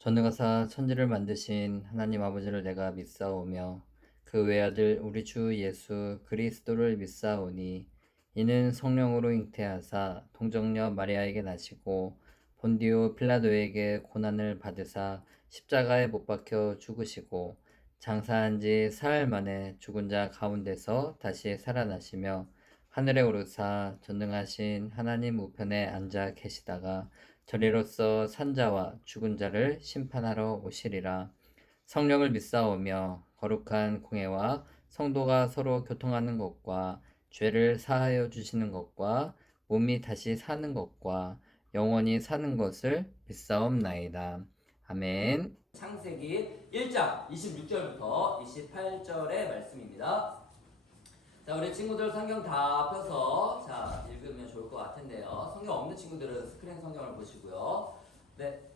전능하사 천지를 만드신 하나님 아버지를 내가 믿사오며 그 외아들 우리 주 예수 그리스도를 믿사오니 이는 성령으로 잉태하사 동정녀 마리아에게 나시고 본디오 빌라도에게 고난을 받으사 십자가에 못 박혀 죽으시고 장사한 지 사흘 만에 죽은 자 가운데서 다시 살아나시며 하늘에 오르사 전능하신 하나님 우편에 앉아 계시다가 저리로서 산자와 죽은 자를 심판하러 오시리라. 성령을 믿사오며 거룩한 공회와 성도가 서로 교통하는 것과 죄를 사하여 주시는 것과 몸이 다시 사는 것과 영원히 사는 것을 믿사옵나이다. 아멘. 창세기 1장 26절부터 28절의 말씀입니다. 자, 우리 친구들 성경 다 펴서 읽으면 좋을 것 같은데요. 성경 없는 친구들은 스크린 성경을 보시고요. 네.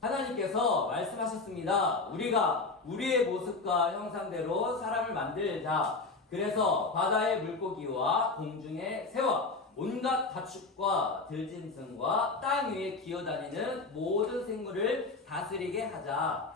하나님께서 말씀하셨습니다. 우리가 우리의 모습과 형상대로 사람을 만들자. 그래서 바다의 물고기와 공중의 새와 온갖 가축과 들짐승과 땅 위에 기어다니는 모든 생물을 다스리게 하자.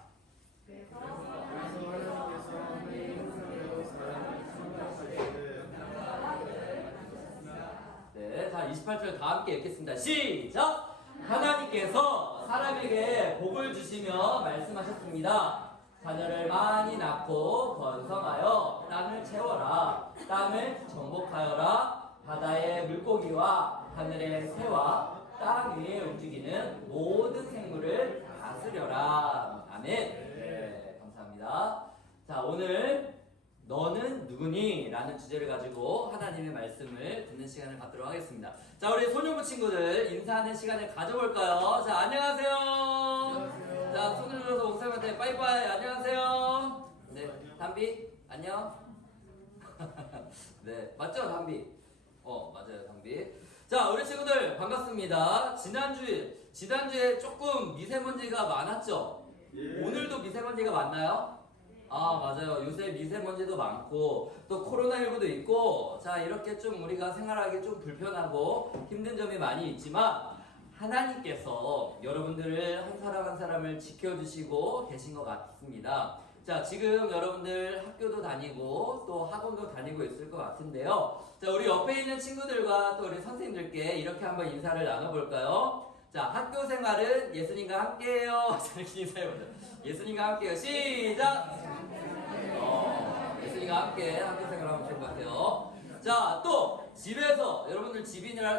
네, 자 28절 다 함께 읽겠습니다. 시작! 하나님께서 사람에게 복을 주시며 말씀하셨습니다. 자녀를 많이 낳고 번성하여 땅을 채워라. 땅을 정복하여라. 바다의 물고기와 하늘의 새와 땅 위에 움직이는 모든 생물을 다스려라. 아멘. 네, 감사합니다. 자, 오늘 너는 누구니? 라는 주제를 가지고 하나님의 말씀을 듣는 시간을 갖도록 하겠습니다. 자, 우리 소년부 친구들 인사하는 시간을 가져볼까요? 자, 안녕하세요. 안녕하세요. 자, 손을 들어서 목사님한테 빠이빠이. 안녕하세요. 네, 담비 안녕. 네, 맞죠, 담비? 맞아요, 담비. 자, 우리 친구들 반갑습니다. 지난주에 조금 미세먼지가 많았죠? 예. 오늘도 미세먼지가 많나요? 아, 맞아요. 요새 미세먼지도 많고 또 코로나19도 있고, 자, 이렇게 좀 우리가 생활하기 좀 불편하고 힘든 점이 많이 있지만 하나님께서 여러분들을 한 사람 한 사람을 지켜주시고 계신 것 같습니다. 자, 지금 여러분들 학교도 다니고 또 학원도 다니고 있을 것 같은데요. 자, 우리 옆에 있는 친구들과 또 우리 선생님들께 이렇게 한번 인사를 나눠볼까요? 자, 학교 생활은 예수님과 함께해요. 자, 이렇게 인사해보죠. 예수님과 함께해요. 시작! 예수님과 함께 학교 생활하면 좋을 것 같아요. 자, 또 집에서 여러분들 집이랑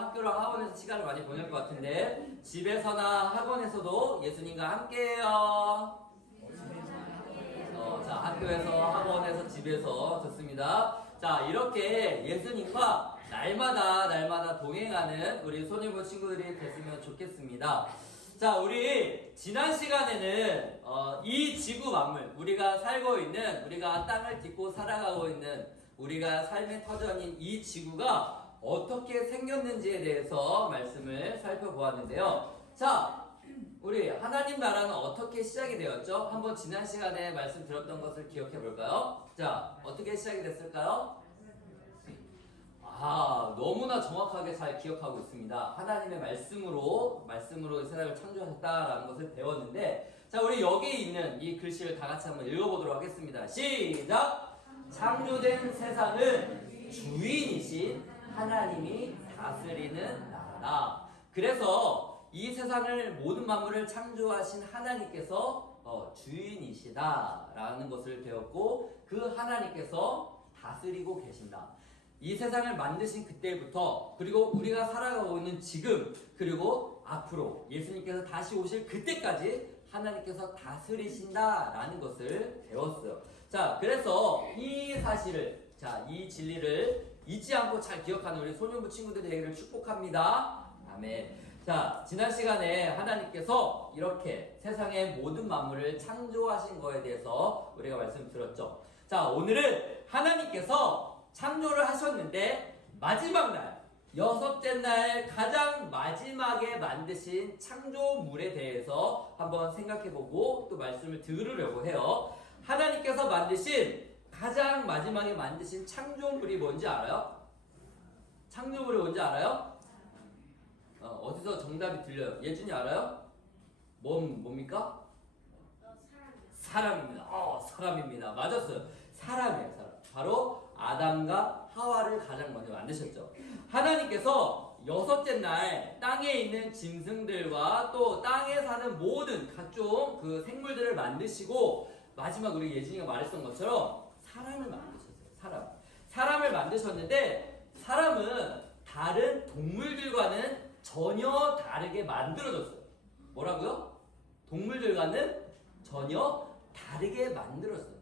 학교랑 학원에서 시간을 많이 보낼 것 같은데 집에서나 학원에서도 예수님과 함께해요. 자, 학교에서 학원에서 집에서 좋습니다. 자, 이렇게 예수님과 날마다 동행하는 우리 소년부 친구들이 됐으면 좋겠습니다. 자, 우리 지난 시간에는 이 지구 만물, 우리가 살고 있는, 우리가 땅을 딛고 살아가고 있는 우리가 삶의 터전인 이 지구가 어떻게 생겼는지에 대해서 말씀을 살펴보았는데요. 자, 우리 하나님 나라는 어떻게 시작이 되었죠? 한번 지난 시간에 말씀 들었던 것을 기억해 볼까요? 자, 어떻게 시작이 됐을까요? 너무나 정확하게 잘 기억하고 있습니다. 하나님의 말씀으로 세상을 창조하셨다라는 것을 배웠는데, 자, 우리 여기에 있는 이 글씨를 다 같이 한번 읽어보도록 하겠습니다. 시작! 창조된 세상은 주인이신 하나님이 다스리는 나라다. 그래서 이 세상을 모든 만물을 창조하신 하나님께서 주인이시다라는 것을 배웠고, 그 하나님께서 다스리고 계신다. 이 세상을 만드신 그때부터, 그리고 우리가 살아가고 있는 지금, 그리고 앞으로 예수님께서 다시 오실 그때까지 하나님께서 다스리신다라는 것을 배웠어요. 자, 그래서 이 사실을, 자, 이 진리를 잊지 않고 잘 기억하는 우리 소년부 친구들 되기를 축복합니다. 아멘. 자, 지난 시간에 하나님께서 이렇게 세상의 모든 만물을 창조하신 거에 대해서 우리가 말씀 들었죠. 자, 오늘은 하나님께서 창조를 하셨는데 마지막 날, 여섯째 날 가장 마지막에 만드신 창조물에 대해서 한번 생각해보고 또 말씀을 들으려고 해요. 하나님께서 만드신 가장 마지막에 만드신 창조물이 뭔지 알아요? 창조물이 뭔지 알아요? 어디서 정답이 들려요? 예준이 알아요? 뭡니까? 사람입니다. 사람입니다. 맞았어요. 사람이에요, 사람. 바로 아담과 하와를 가장 먼저 만드셨죠. 하나님께서 여섯째 날 땅에 있는 짐승들과 또 땅에 사는 모든 각종 그 생물들을 만드시고 마지막 우리 예진이가 말했던 것처럼 사람을 만드셨어요. 사람을 만드셨는데 사람은 다른 동물들과는 전혀 다르게 만들어졌어요. 뭐라고요? 동물들과는 전혀 다르게 만들었어요.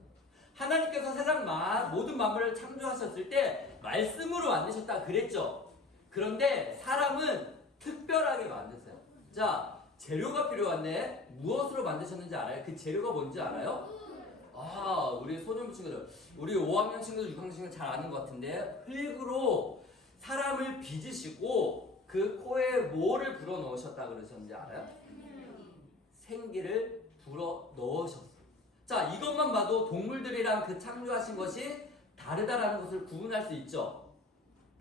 하나님께서 세상 모든 만물을 창조하셨을 때 말씀으로 만드셨다 그랬죠. 그런데 사람은 특별하게 만드세요. 자, 재료가 필요한데 무엇으로 만드셨는지 알아요? 그 재료가 뭔지 알아요? 우리 소년부 친구들, 우리 5학년 친구들, 6학년 친구들 잘 아는 것 같은데 흙으로 사람을 빚으시고 그 코에 뭐를 불어 넣으셨다 그러셨는지 알아요? 생기를 불어 넣으셨어요. 자, 이것만 봐도 동물들이랑 그 창조하신 것이 다르다라는 것을 구분할 수 있죠.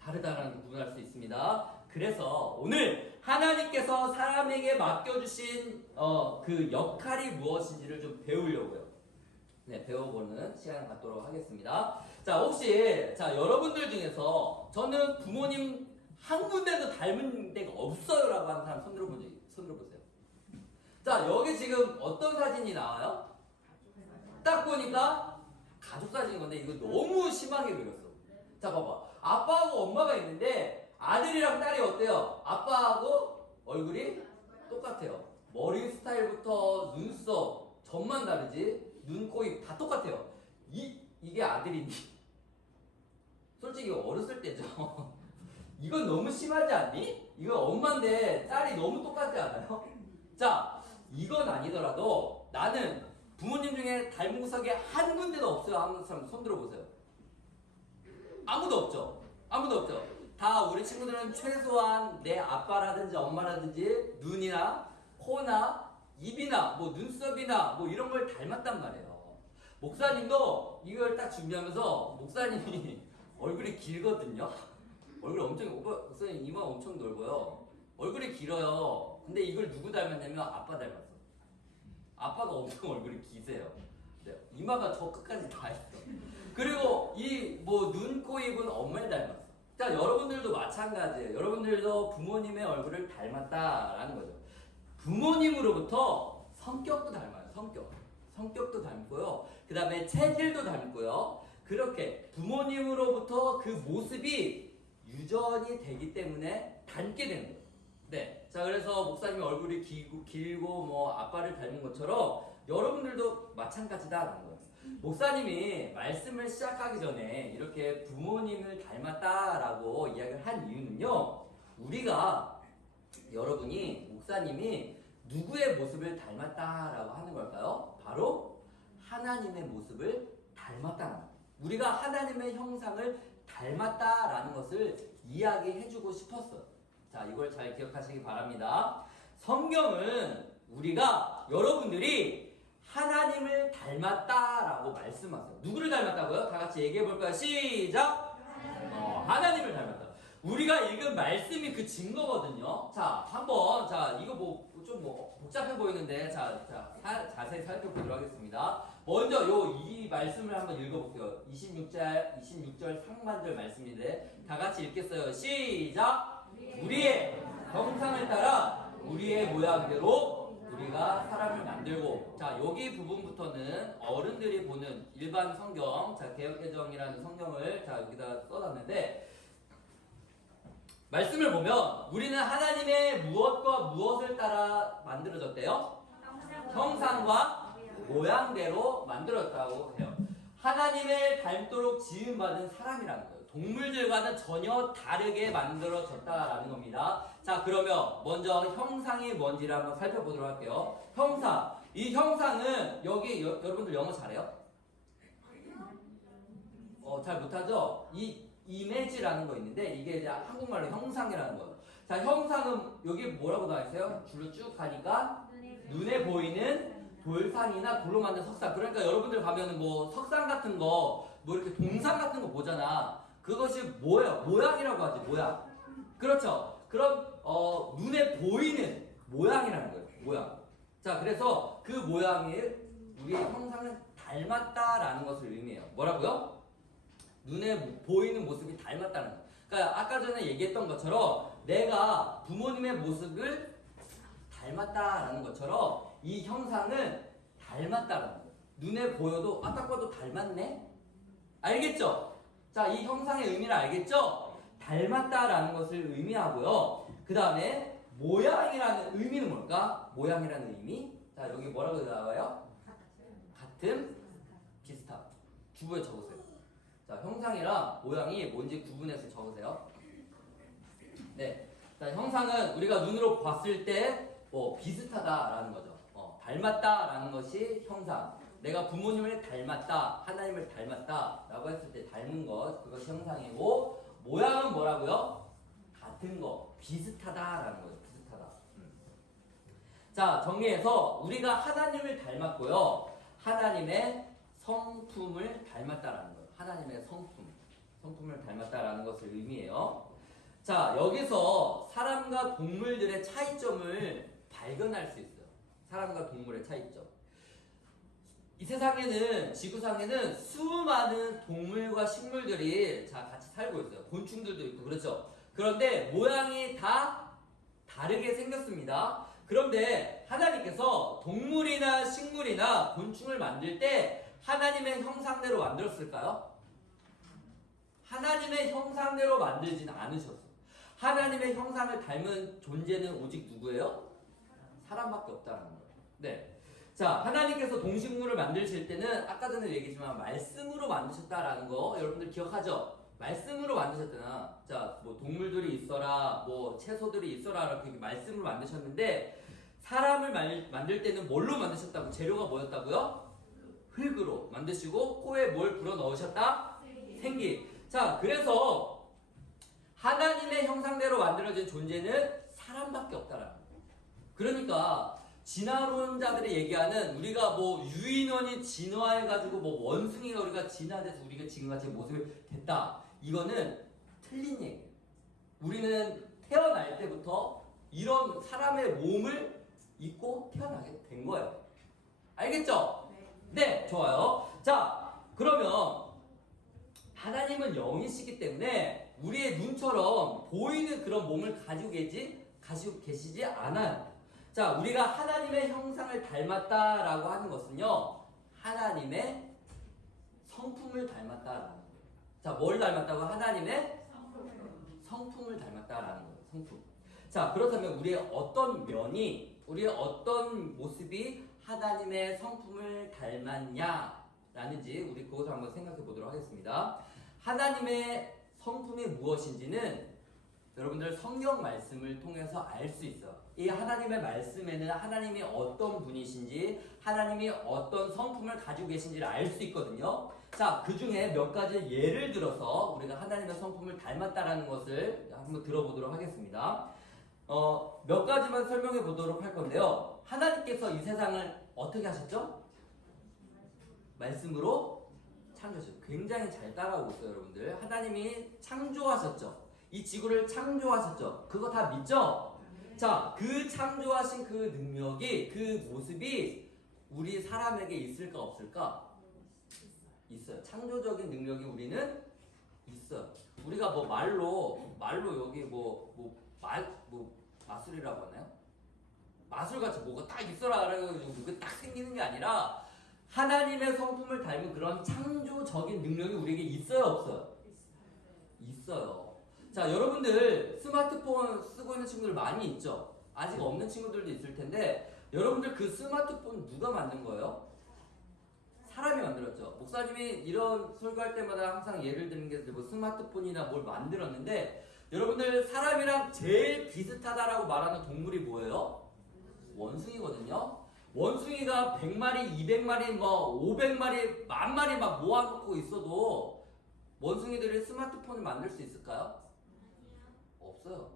다르다라는 걸 구분할 수 있습니다. 그래서 오늘 하나님께서 사람에게 맡겨주신 그 역할이 무엇인지를 좀 배우려고요. 네, 배워보는 시간을 갖도록 하겠습니다. 자, 혹시 여러분들 중에서 저는 부모님 한 군데도 닮은 데가 없어요라고 하는 사람 손 들어보세요. 자, 여기 지금 어떤 사진이 나와요? 딱 보니까 가족 사진인 건데 이거 너무 심하게 그렸어. 자, 봐봐. 아빠하고 엄마가 있는데 아들이랑 딸이 어때요? 아빠하고 얼굴이 똑같아요. 머리 스타일부터 눈썹, 점만 다르지 눈, 코, 입 다 똑같아요. 이게 아들이니? 솔직히 어렸을 때죠. 이건 너무 심하지 않니? 이건 엄마인데 딸이 너무 똑같지 않아요? 자, 이건 아니더라도 나는 부모님 중에 닮은 구석에 한 군데도 없어요 하는 사람 손 들어보세요. 아무도 없죠? 아무도 없죠? 다 우리 친구들은 최소한 내 아빠라든지 엄마라든지 눈이나 코나 입이나 뭐 눈썹이나 뭐 이런 걸 닮았단 말이에요. 목사님도 이걸 딱 준비하면서 목사님이 얼굴이 길거든요. 얼굴이 엄청, 목사님 이마 엄청 넓어요. 얼굴이 길어요. 근데 이걸 누구 닮았냐면 아빠 닮았어. 아빠가 엄청 얼굴이 기세요. 네, 이마가 저 끝까지 다 있어. 그리고 이 뭐 눈, 코, 입은 엄마를 닮았어. 자, 여러분들도 마찬가지예요. 여러분들도 부모님의 얼굴을 닮았다라는 거죠. 부모님으로부터 성격도 닮아요. 성격도 닮고요. 그 다음에 체질도 닮고요. 그렇게 부모님으로부터 그 모습이 유전이 되기 때문에 닮게 되는 거예요. 네. 자, 그래서 목사님이 얼굴이 길고 뭐 아빠를 닮은 것처럼 여러분들도 마찬가지다라는 거예요. 목사님이 말씀을 시작하기 전에 이렇게 부모님을 닮았다라고 이야기를 한 이유는요. 우리가 여러분이 목사님이 누구의 모습을 닮았다라고 하는 걸까요? 바로 하나님의 모습을 닮았다는 거예요. 우리가 하나님의 형상을 닮았다라는 것을 이야기해주고 싶었어요. 자, 이걸 잘 기억하시기 바랍니다. 성경은 여러분들이 하나님을 닮았다라고 말씀하세요. 누구를 닮았다고요? 다 같이 얘기해볼까요? 시작! 하나님을 닮았다. 우리가 읽은 말씀이 그 증거거든요. 자, 한번, 이거 좀 복잡해 보이는데, 자세히 살펴보도록 하겠습니다. 먼저 이 말씀을 한번 읽어볼게요. 26절 상반절 말씀인데, 다 같이 읽겠어요. 시작! 우리의 형상을 따라 우리의 모양대로 우리가 사람을 만들고, 자, 여기 부분부터는 어른들이 보는 일반 성경, 개역개정이라는 성경을 여기다 써놨는데, 말씀을 보면 우리는 하나님의 무엇과 무엇을 따라 만들어졌대요? 형상과 모양대로 만들었다고 해요. 하나님을 닮도록 지음받은 사람이라는 거예요. 동물들과는 전혀 다르게 만들어졌다라는 겁니다. 자, 그러면 먼저 형상이 뭔지를 한번 살펴보도록 할게요. 형상. 이 형상은 여기 여러분들 영어 잘해요? 잘 못하죠? 이 이미지라는 거 있는데 이게 이제 한국말로 형상이라는 거예요. 자, 형상은 여기 뭐라고 나와 있어요? 줄로 쭉 가니까 눈에 보이는 돌산이나 돌로 만든 석상. 그러니까 여러분들 가면은 뭐 석상 같은 거, 뭐 이렇게 동상 같은 거 보잖아. 그것이 뭐예요? 모양이라고 하지, 모양. 그렇죠? 그럼 눈에 보이는 모양이라는 거예요. 모양. 자, 자, 그래서 그 모양이 우리의 형상을 닮았다라는 것을 의미해요. 뭐라고요? 눈에 보이는 모습이 닮았다는 거. 그러니까 아까 전에 얘기했던 것처럼 내가 부모님의 모습을 닮았다라는 것처럼 이 형상은 닮았다라는 거예요. 눈에 보여도 딱 봐도 닮았네? 알겠죠? 자, 이 형상의 의미를 알겠죠? 닮았다라는 것을 의미하고요. 그 다음에 모양이라는 의미는 뭘까? 모양이라는 의미? 자, 여기 뭐라고 나와요? 같은, 비슷함. 주부에 적으세요. 자, 형상이랑 모양이 뭔지 구분해서 적으세요. 네. 자, 형상은 우리가 눈으로 봤을 때 뭐 비슷하다라는 거죠. 닮았다라는 것이 형상. 내가 부모님을 닮았다, 하나님을 닮았다라고 했을 때 닮은 것, 그것이 형상이고, 모양은 뭐라고요? 같은 거, 비슷하다라는 거죠. 비슷하다. 자, 정리해서 우리가 하나님을 닮았고요. 하나님의 성품을 닮았다라는 거예요. 하나님의 성품을 닮았다라는 것을 의미해요. 자, 여기서 사람과 동물들의 차이점을 발견할 수 있어요. 사람과 동물의 차이점. 이 세상에는, 지구상에는 수많은 동물과 식물들이 같이 살고 있어요. 곤충들도 있고, 그렇죠? 그런데 모양이 다 다르게 생겼습니다. 그런데 하나님께서 동물이나 식물이나 곤충을 만들 때 하나님의 형상대로 만들었을까요? 하나님의 형상대로 만들지는 않으셨어요. 하나님의 형상을 닮은 존재는 오직 누구예요? 사람밖에 없다는 거예요. 네. 자, 하나님께서 동식물을 만드실 때는 아까 전에 얘기했지만 말씀으로 만드셨다라는 거 여러분들 기억하죠? 말씀으로 만드셨잖아. 자, 뭐 동물들이 있어라, 뭐 채소들이 있어라 이렇게 말씀으로 만드셨는데 사람을 만들 때는 뭘로 만드셨다고? 재료가 뭐였다고요? 흙으로 만드시고 코에 뭘 불어 넣으셨다? 생기. 자, 그래서 하나님의 형상대로 만들어진 존재는 사람밖에 없다라는 거예요. 그러니까 진화론자들이 얘기하는 우리가 뭐 유인원이 진화해가지고 뭐 원숭이가 우리가 진화돼서 우리가 지금같이 모습이 됐다. 이거는 틀린 얘기예요. 우리는 태어날 때부터 이런 사람의 몸을 입고 태어나게 된 거예요. 알겠죠? 네, 좋아요. 자, 그러면 하나님은 영이시기 때문에 우리의 눈처럼 보이는 그런 몸을 가지고 계시지 않아요. 자, 우리가 하나님의 형상을 닮았다라고 하는 것은요, 하나님의 성품을 닮았다라는 거예요. 자, 뭘 닮았다고? 하나님의 성품을 닮았다라는 거예요. 성품. 자, 그렇다면 우리의 어떤 면이, 우리의 어떤 모습이 하나님의 성품을 닮았냐라는지 우리 그것을 한번 생각해 보도록 하겠습니다. 하나님의 성품이 무엇인지는 여러분들 성경 말씀을 통해서 알 수 있어요. 이 하나님의 말씀에는 하나님이 어떤 분이신지, 하나님이 어떤 성품을 가지고 계신지를 알 수 있거든요. 자, 그 중에 몇 가지 예를 들어서 우리가 하나님의 성품을 닮았다라는 것을 한번 들어보도록 하겠습니다. 몇 가지만 설명해 보도록 할 건데요. 하나님께서 이 세상을 어떻게 하셨죠? 말씀으로 창조하셨죠. 굉장히 잘 따라오고 있어요, 여러분들. 하나님이 창조하셨죠. 이 지구를 창조하셨죠. 그거 다 믿죠? 자, 그 창조하신 그 능력이, 그 모습이 우리 사람에게 있을까 없을까? 있어요. 창조적인 능력이 우리는 있어요. 우리가 뭐 말로 여기 마술이라고 하나요? 마술같이 뭐가 딱 있어라 그래가지고 그게 딱 생기는 게 아니라 하나님의 성품을 닮은 그런 창조적인 능력이 우리에게 있어요, 없어요? 있어요. 자, 여러분들 스마트폰 쓰고 있는 친구들 많이 있죠? 아직 없는 친구들도 있을 텐데 여러분들 그 스마트폰 누가 만든 거예요? 사람이 만들었죠. 목사님이 이런 설교할 때마다 항상 예를 드는 게 뭐 스마트폰이나 뭘 만들었는데 여러분들 사람이랑 제일 비슷하다라고 말하는 동물이 뭐예요? 원숭이거든요. 원숭이가 100마리, 200마리, 뭐 500마리, 10,000마리 막 모아놓고 있어도 원숭이들이 스마트폰을 만들 수 있을까요? 없어요.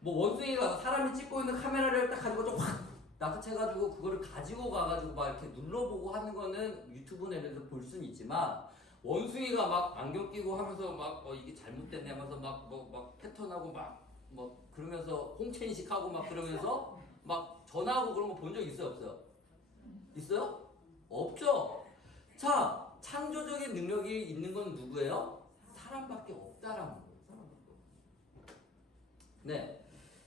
뭐 원숭이가 사람이 찍고 있는 카메라를 딱 가지고 확 낚아채가지고 그거를 가지고 가가지고 막 이렇게 눌러보고 하는 거는 유튜브 내에서 볼 수는 있지만 원숭이가 막 안경 끼고 하면서 막 이게 잘못됐네 하면서 막 패턴하고 막 그러면서 홍채인식 하고 막 그러면서 막 전화하고 그런 거 본 적 있어요, 없어요? 있어요? 없죠? 자, 창조적인 능력이 있는 건 누구예요? 사람밖에 없다라는 거예요. 사람밖에 없어요. 네.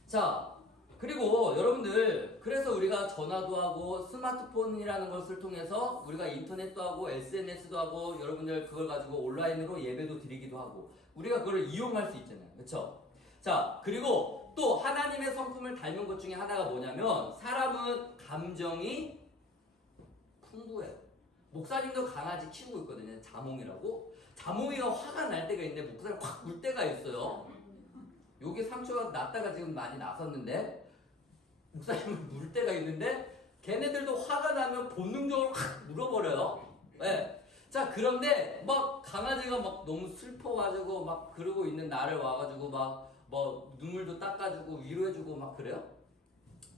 자, 그리고 여러분들, 그래서 우리가 전화도 하고 스마트폰이라는 것을 통해서 우리가 인터넷도 하고 SNS도 하고 여러분들 그걸 가지고 온라인으로 예배도 드리기도 하고 우리가 그걸 이용할 수 있잖아요. 그쵸? 자, 그리고 또 하나님의 성품을 닮은 것 중에 하나가 뭐냐면 사람은 감정이 풍부해요. 목사님도 강아지 키우고 있거든요. 자몽이라고. 자몽이가 화가 날 때가 있는데 목사님 확 울 때가 있어요. 여기 상처가 났다가 지금 많이 났었는데 목사님을 물 때가 있는데 걔네들도 화가 나면 본능적으로 확 물어버려요. 네. 자, 그런데 막 강아지가 막 너무 슬퍼가지고 막 그러고 있는 나를 와가지고 막 뭐 눈물도 닦아주고 위로해주고 막 그래요?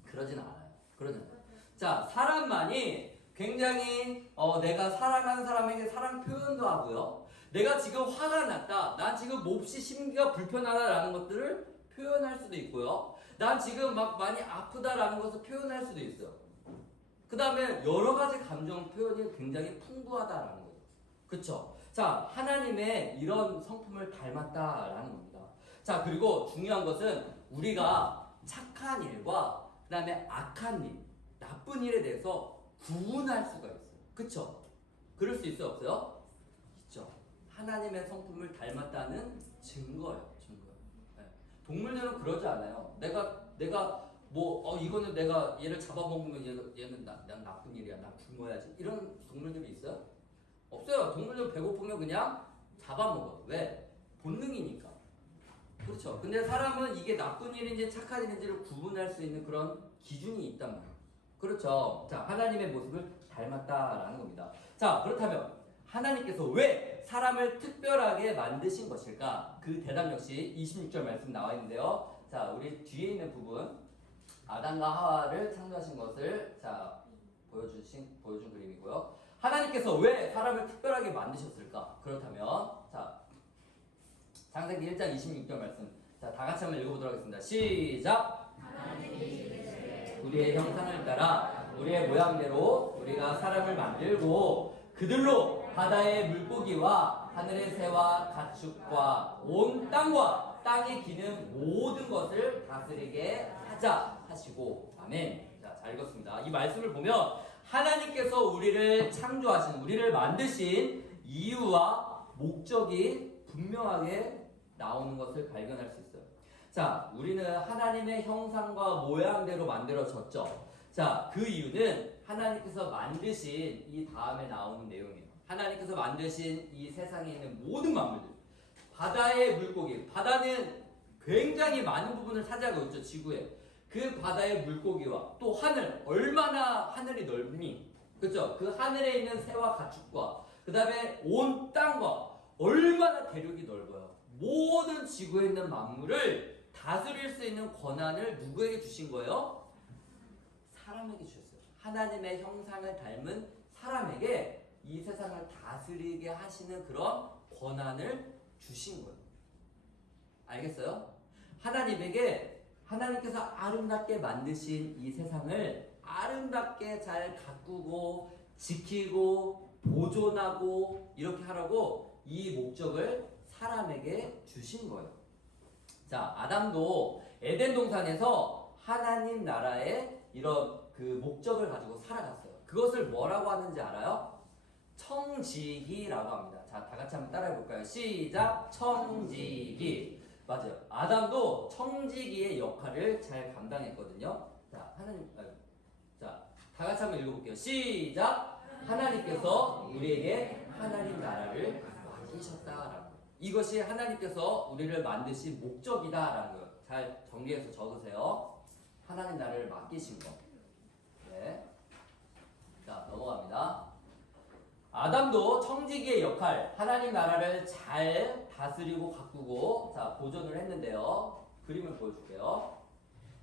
그러진 않아요. 그러진 않아요. 자, 사람만이 굉장히 내가 사랑하는 사람에게 사랑 표현도 하고요. 내가 지금 화가 났다. 난 지금 몹시 심기가 불편하다라는 것들을 표현할 수도 있고요. 난 지금 막 많이 아프다라는 것을 표현할 수도 있어요. 그 다음에 여러 가지 감정 표현이 굉장히 풍부하다라는 거죠. 그쵸? 자, 하나님의 이런 성품을 닮았다라는 겁니다. 자, 그리고 중요한 것은 우리가 착한 일과 그 다음에 악한 일, 나쁜 일에 대해서 구분할 수가 있어요. 그쵸? 그럴 수 있어요? 없어요? 있죠. 하나님의 성품을 닮았다는 증거예요. 증거. 네. 동물들은 그러지 않아요. 내가 뭐 이거는 내가 얘를 잡아먹으면 얘는 난 나쁜 일이야. 난 굶어야지. 이런 동물들이 있어요? 없어요. 동물들 배고프면 그냥 잡아먹어. 왜? 본능이니까. 그렇죠. 근데 사람은 이게 나쁜 일인지 착한 일인지를 구분할 수 있는 그런 기준이 있단 말이에요. 그렇죠. 자, 하나님의 모습을 닮았다라는 겁니다. 자, 그렇다면 하나님께서 왜 사람을 특별하게 만드신 것일까? 그 대답 역시 26절 말씀 나와 있는데요. 자, 우리 뒤에 있는 부분 아담과 하와를 창조하신 것을 보여준 그림이고요. 하나님께서 왜 사람을 특별하게 만드셨을까? 그렇다면 자, 창세기 1장 26절 말씀. 자, 다 같이 한번 읽어보도록 하겠습니다. 시작! 우리의 형상을 따라 우리의 모양대로 우리가 사람을 만들고 그들로 바다의 물고기와 하늘의 새와 가축과 온 땅과 땅에 기는 모든 것을 다스리게 하자 하시고 아멘. 자, 잘 읽었습니다. 이 말씀을 보면 하나님께서 우리를 창조하신 우리를 만드신 이유와 목적이 분명하게 나오는 것을 발견할 수 있어요. 자, 우리는 하나님의 형상과 모양대로 만들어졌죠. 자, 그 이유는 하나님께서 만드신 이 다음에 나오는 내용이에요. 하나님께서 만드신 이 세상에 있는 모든 만물들, 바다의 물고기, 바다는 굉장히 많은 부분을 차지하고 있죠, 지구에. 그 바다의 물고기와 또 하늘, 얼마나 하늘이 넓니? 그렇죠? 그 하늘에 있는 새와 가축과 그 다음에 온 땅과 얼마나 대륙이 넓어요. 모든 지구에 있는 만물을 다스릴 수 있는 권한을 누구에게 주신 거예요? 사람에게 주셨어요. 하나님의 형상을 닮은 사람에게 이 세상을 다스리게 하시는 그런 권한을 주신 거예요. 알겠어요? 하나님께서 아름답게 만드신 이 세상을 아름답게 잘 가꾸고 지키고 보존하고 이렇게 하라고 이 목적을 사람에게 주신 거예요. 자, 아담도 에덴 동산에서 하나님 나라의 이런 그 목적을 가지고 살아갔어요. 그것을 뭐라고 하는지 알아요? 청지기라고 합니다. 자, 다 같이 한번 따라해 볼까요? 시작! 청지기. 맞아요. 아담도 청지기의 역할을 잘 감당했거든요. 자, 다 같이 한번 읽어볼게요. 시작! 하나님께서 우리에게 하나님 나라를 맡기셨다라는 거예요. 이것이 하나님께서 우리를 만드신 목적이다라는 거예요. 잘 정리해서 적으세요. 하나님 나라를 맡기신 거. 네. 자, 넘어갑니다. 아담도 청지기의 역할, 하나님 나라를 잘 다스리고 가꾸고 자, 보존을 했는데요. 그림을 보여줄게요.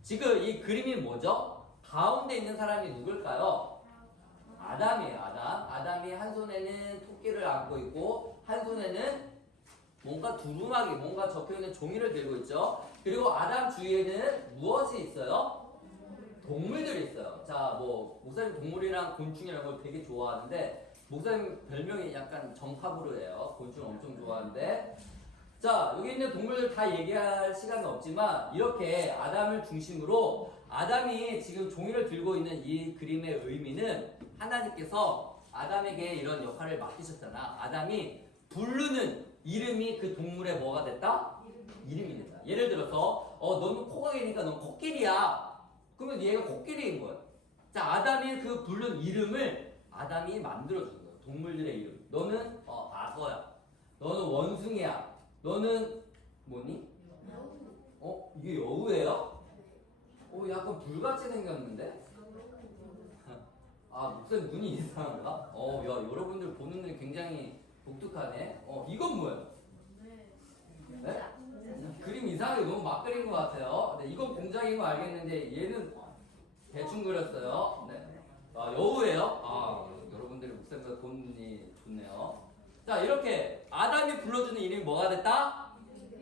지금 이 그림이 뭐죠? 가운데 있는 사람이 누굴까요? 아담이에요. 아담이 한 손에는 토끼를 안고 있고 한 손에는 뭔가 두루마기, 뭔가 적혀있는 종이를 들고 있죠. 그리고 아담 주위에는 무엇이 있어요? 동물들이 있어요. 자, 뭐 목사님 동물이랑 곤충이라는 걸 되게 좋아하는데 목사님 별명이 약간 정파부르예요. 곤충 엄청 좋아하는데 자, 여기 있는 동물들 다 얘기할 시간은 없지만 이렇게 아담을 중심으로 아담이 지금 종이를 들고 있는 이 그림의 의미는 하나님께서 아담에게 이런 역할을 맡기셨잖아. 아담이 부르는 이름이 그 동물의 뭐가 됐다? 이름이 됐다. 예를 들어서 너는 코가 기니까 넌 코끼리야. 그러면 얘가 코끼리인 거야. 자, 아담이 그 부른 이름을 아담이 만들어준 거야. 동물들의 이름. 너는 악어야. 너는 원숭이야. 너는 뭐니? 이게 여우예요? 약간 불같이 생겼는데? 아, 목소리 눈이 이상한가? 야, 여러분들 보는 눈이 굉장히 독특하네. 이건 뭐예요? 네? 그림 이상하게 너무 막 그린 것 같아요. 네, 이건 공작인 거 알겠는데 얘는 대충 그렸어요. 네. 여우예요? 여러분들이 목소리가 보는 눈이 좋네요. 자, 이렇게 아담이 불러주는 이름이 뭐가 됐다?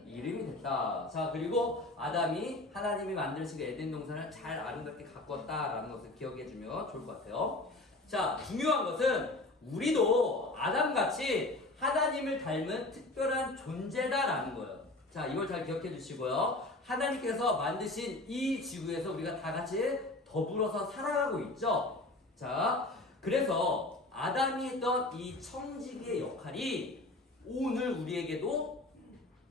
이름이 됐다. 자, 그리고 아담이 하나님이 만드신 그 에덴 동산을 잘 아름답게 가꿨다라는 것을 기억해주면 좋을 것 같아요. 자, 중요한 것은 우리도 아담같이 하나님을 닮은 특별한 존재다라는 거예요. 자, 이걸 잘 기억해 주시고요. 하나님께서 만드신 이 지구에서 우리가 다 같이 더불어서 살아가고 있죠. 자, 그래서 아담이 했던 이 청지기의 역할이 오늘 우리에게도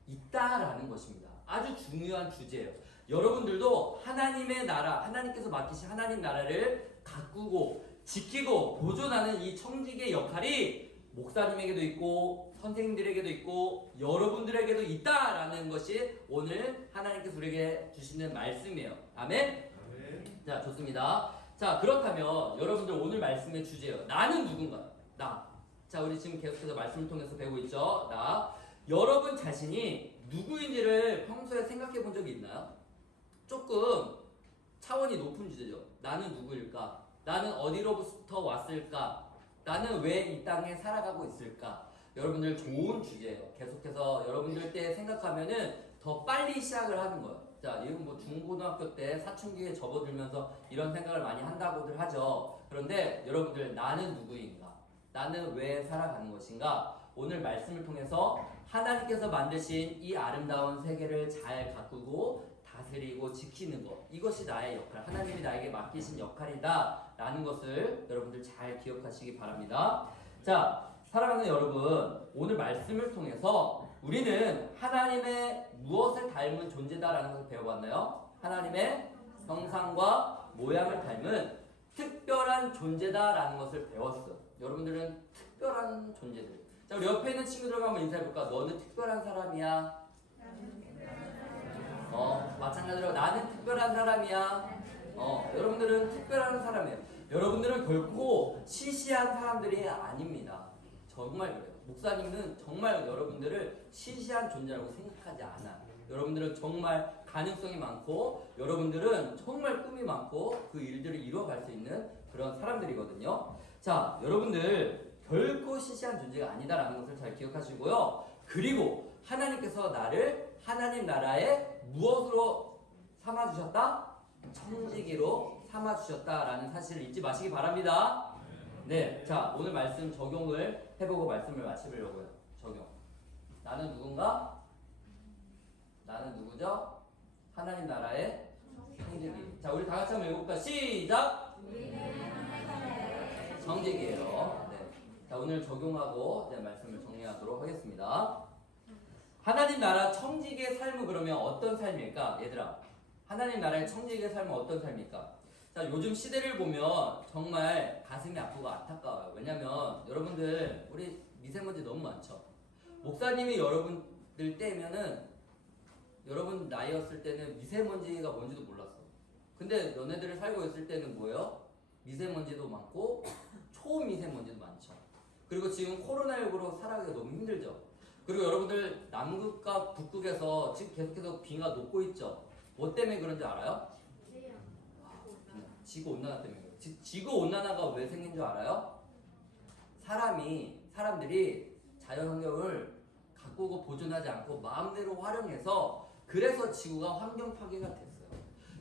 있다라는 것입니다. 아주 중요한 주제예요. 여러분들도 하나님의 나라, 하나님께서 맡기신 하나님 나라를 가꾸고 지키고 보존하는 이 청지기의 역할이 목사님에게도 있고 선생님들에게도 있고 여러분들에게도 있다라는 것이 오늘 하나님께서 우리에게 주시는 말씀이에요. 아멘? 자, 좋습니다. 자, 그렇다면 여러분들 오늘 말씀의 주제예요. 나는 누군가? 나. 자, 우리 지금 계속해서 말씀을 통해서 배우고 있죠. 나. 여러분 자신이 누구인지를 평소에 생각해 본 적이 있나요? 조금 차원이 높은 주제죠. 나는 누구일까? 나는 어디로부터 왔을까? 나는 왜 이 땅에 살아가고 있을까? 여러분들 좋은 주제예요. 계속해서 여러분들 때 생각하면은 더 빨리 시작을 하는 거예요. 자, 이건 뭐 중고등학교 때 사춘기에 접어들면서 이런 생각을 많이 한다고들 하죠. 그런데 여러분들 나는 누구인가? 나는 왜 살아가는 것인가? 오늘 말씀을 통해서 하나님께서 만드신 이 아름다운 세계를 잘 가꾸고 다스리고 지키는 것, 이것이 나의 역할, 하나님이 나에게 맡기신 역할이다 라는 것을 여러분들 잘 기억하시기 바랍니다. 자, 사랑하는 여러분, 오늘 말씀을 통해서 우리는 하나님의 무엇을 닮은 존재다라는 것을 배워봤나요? 하나님의 형상과 모양을 닮은 특별한 존재다라는 것을 배웠어요. 여러분들은 특별한 존재들. 자, 우리 옆에 있는 친구들과 한번 인사해볼까? 너는 특별한 사람이야. 마찬가지로 나는 특별한 사람이야. 여러분들은 특별한 사람이에요. 여러분들은 결코 시시한 사람들이 아닙니다. 정말 그래요. 목사님은 정말 여러분들을 시시한 존재라고 생각하지 않아요. 여러분들은 정말 가능성이 많고 여러분들은 정말 꿈이 많고 그 일들을 이루어갈 수 있는 그런 사람들이거든요. 자, 여러분들 결코 시시한 존재가 아니다라는 것을 잘 기억하시고요. 그리고 하나님께서 나를 하나님 나라의 무엇으로 삼아주셨다? 청지기로 삼아주셨다라는 사실을 잊지 마시기 바랍니다. 네, 자, 오늘 말씀 적용을 해보고 말씀을 마치려고요. 적용. 나는 누군가? 나는 누구죠? 하나님 나라의 청지기. 자, 우리 다 같이 한번 읽어볼까? 시작! 청지기예요. 네. 자, 오늘 적용하고 이제 말씀을 정리하도록 하겠습니다. 하나님 나라 청지기의 삶은 그러면 어떤 삶일까? 얘들아, 하나님 나라의 청지기의 삶은 어떤 삶일까? 자, 요즘 시대를 보면 정말 가슴이 아프고 안타까워요. 왜냐면 여러분들 우리 미세먼지 너무 많죠. 목사님이 여러분들 때면은 여러분 나이였을 때는 미세먼지가 뭔지도 몰랐어. 근데 너네들을 살고 있을 때는 뭐예요? 미세먼지도 많고 초미세먼지도 많죠. 그리고 지금 코로나19로 살아가기가 너무 힘들죠. 그리고 여러분들 남극과 북극에서 지금 계속해서 비가 녹고 있죠. 뭐 때문에 그런지 알아요? 지구온난화 때문에 그래요. 지구온난화가 왜 생긴 줄 알아요? 사람들이 자연환경을 가꾸고 보존하지 않고 마음대로 활용해서 그래서 지구가 환경 파괴가 됐어요.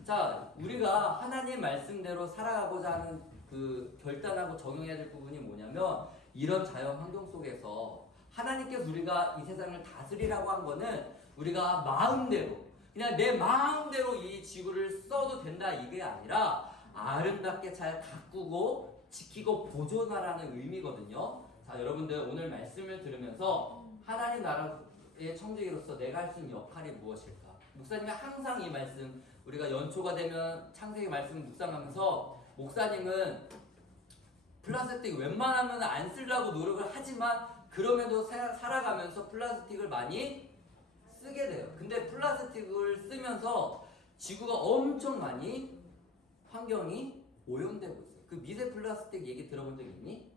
자, 우리가 하나님 말씀대로 살아가고자 하는 그 결단하고 적용해야 될 부분이 뭐냐면 이런 자연 환경 속에서 하나님께서 우리가 이 세상을 다스리라고 한 거는 우리가 마음대로 그냥 내 마음대로 이 지구를 써도 된다 이게 아니라 아름답게 잘 가꾸고 지키고 보존하라는 의미거든요. 자, 여러분들 오늘 말씀을 들으면서 하나님 나라의 청지기로서 내가 할 수 있는 역할이 무엇일까? 목사님이 항상 이 말씀 우리가 연초가 되면 창세기 말씀 묵상하면서 목사님은 플라스틱 웬만하면 안 쓰려고 노력을 하지만 그럼에도 살아가면서 플라스틱을 많이 쓰게 돼요. 근데 플라스틱을 쓰면서 지구가 엄청 많이 환경이 오염되고 있어요. 그 미세 플라스틱 얘기 들어본 적 있니?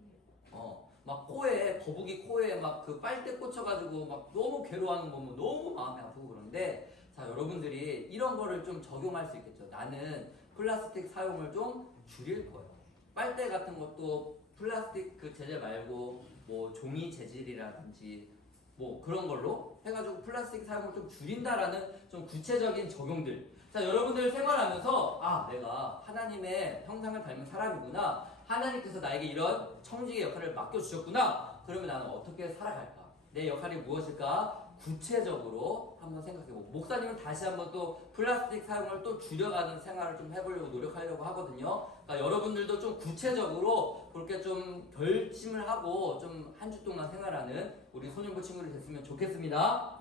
막 코에 거북이 코에 막 그 빨대 꽂혀가지고 막 너무 괴로워하는 거 보면 너무 마음이 아프고 그런데 자 여러분들이 이런 거를 좀 적용할 수 있겠죠. 나는 플라스틱 사용을 좀 줄일 거예요. 빨대 같은 것도 플라스틱 그 재질 말고 뭐 종이 재질이라든지 뭐 그런 걸로 해가지고 플라스틱 사용을 좀 줄인다라는 좀 구체적인 적용들. 자 여러분들 생활하면서 아 내가 하나님의 형상을 닮은 사람이구나. 하나님께서 나에게 이런 청지기의 역할을 맡겨주셨구나. 그러면 나는 어떻게 살아갈까? 내 역할이 무엇일까? 구체적으로 한번 생각해보고 목사님은 다시 한번 또 플라스틱 사용을 또 줄여가는 생활을 좀 해보려고 노력하려고 하거든요. 그러니까 여러분들도 좀 구체적으로 그렇게 좀 결심을 하고 좀 한 주 동안 생활하는 우리 소년부 친구들이 됐으면 좋겠습니다.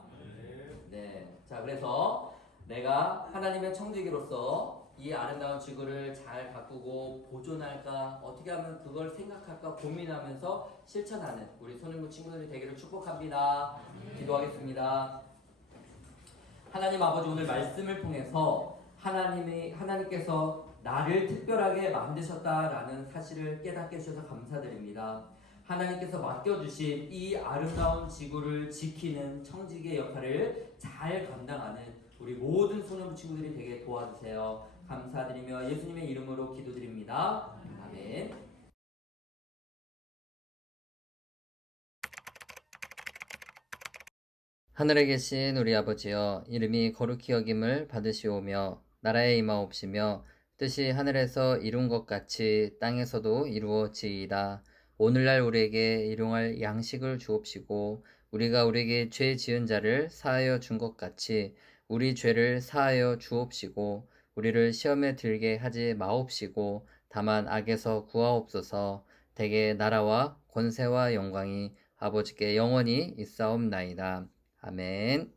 네. 자 그래서 내가 하나님의 청지기로서 이 아름다운 지구를 잘 가꾸고 보존할까 어떻게 하면 그걸 생각할까 고민하면서 실천하는 우리 소년부 친구들이 되기를 축복합니다. 기도하겠습니다. 하나님 아버지 오늘 말씀을 통해서 하나님께서 나를 특별하게 만드셨다라는 사실을 깨닫게 해주셔서 감사드립니다. 하나님께서 맡겨주신 이 아름다운 지구를 지키는 청지기의 역할을 잘 감당하는 우리 모든 소년부 친구들이 되게 도와주세요. 감사드리며 예수님의 이름으로 기도드립니다. 아멘. 하늘에 계신 우리 아버지여, 이름이 거룩히 여김을 받으시오며 나라에 임하옵시며 뜻이 하늘에서 이룬 것 같이 땅에서도 이루어지이다. 오늘날 우리에게 일용할 양식을 주옵시고 우리가 우리에게 죄 지은 자를 사하여 준 것 같이 우리 죄를 사하여 주옵시고 우리를 시험에 들게 하지 마옵시고 다만 악에서 구하옵소서. 대개 나라와 권세와 영광이 아버지께 영원히 있사옵나이다. 아멘.